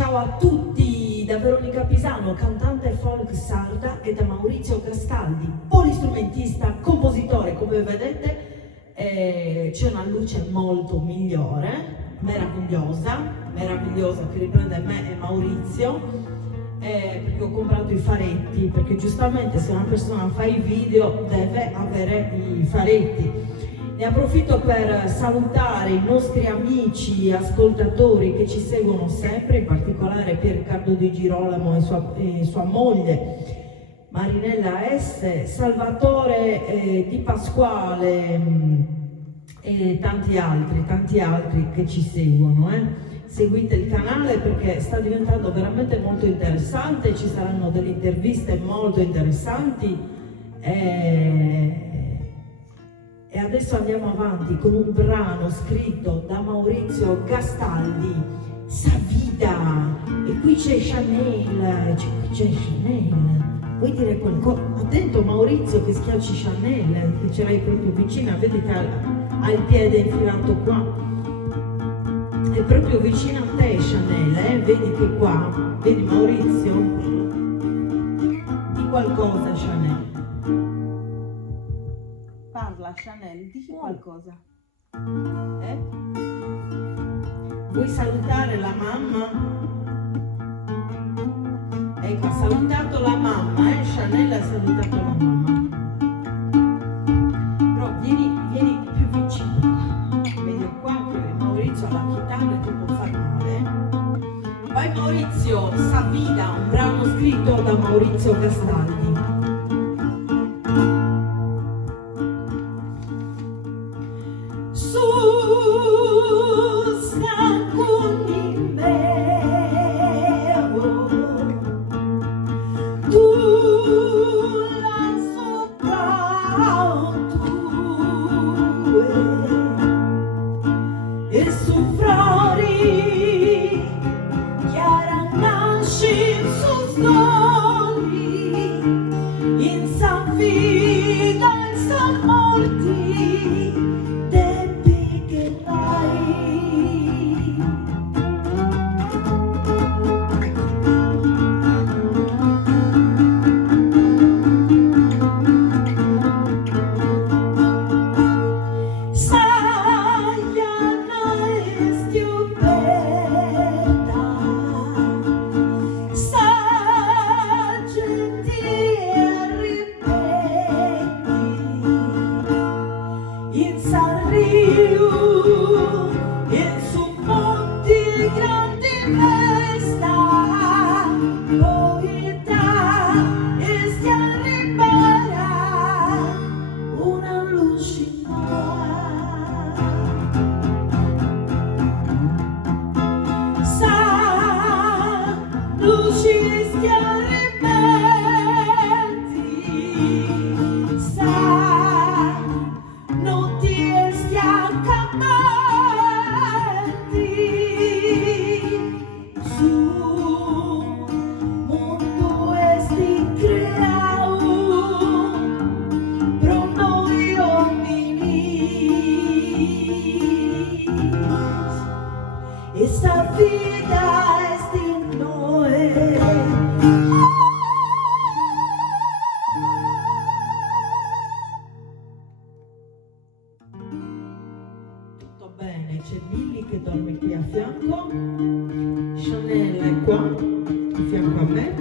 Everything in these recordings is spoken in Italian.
Ciao a tutti da Veronica Pisano, cantante folk sarda, e da Maurizio Gastaldi, polistrumentista, compositore. Come vedete c'è una luce molto migliore, meravigliosa, che riprende me e Maurizio, perché ho comprato i faretti, perché giustamente se una persona fa i video deve avere i faretti. Ne approfitto per salutare i nostri amici ascoltatori che ci seguono sempre, in particolare Pier Riccardo Di Girolamo e sua moglie Marinella S, Salvatore Di Pasquale e tanti altri che ci seguono. Seguite il canale perché sta diventando veramente molto interessante, ci saranno delle interviste molto interessanti. E adesso andiamo avanti con un brano scritto da Maurizio Gastaldi, Sa Vida. E qui c'è Chanel, vuoi dire qualcosa? Attento Maurizio che schiacci Chanel, che ce l'hai proprio vicina, vedi che ha il piede infilato qua. È proprio vicino a te Chanel, vedi che qua, vedi Maurizio? Di qualcosa Chanel. Parla Chanel, dici qualcosa. Vuoi salutare la mamma? Ecco, ha salutato la mamma, Chanel ha salutato la mamma. Però vieni più vicino qua. Vedi qua che Maurizio ha la chitarra e ti può far male. Vai Maurizio, Sa Vida, un brano scritto da Maurizio Gastaldi. C'è Billy che dorme qui a fianco, Chanel è qua, a fianco a me,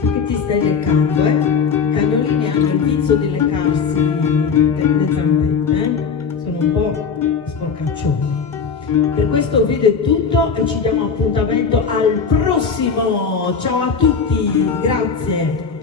che ti stai leccando, I cagnolini hanno il vizio di leccarsi le zampette, sono un po' sporcaccioni. Per questo video è tutto e ci diamo appuntamento al prossimo, ciao a tutti, grazie!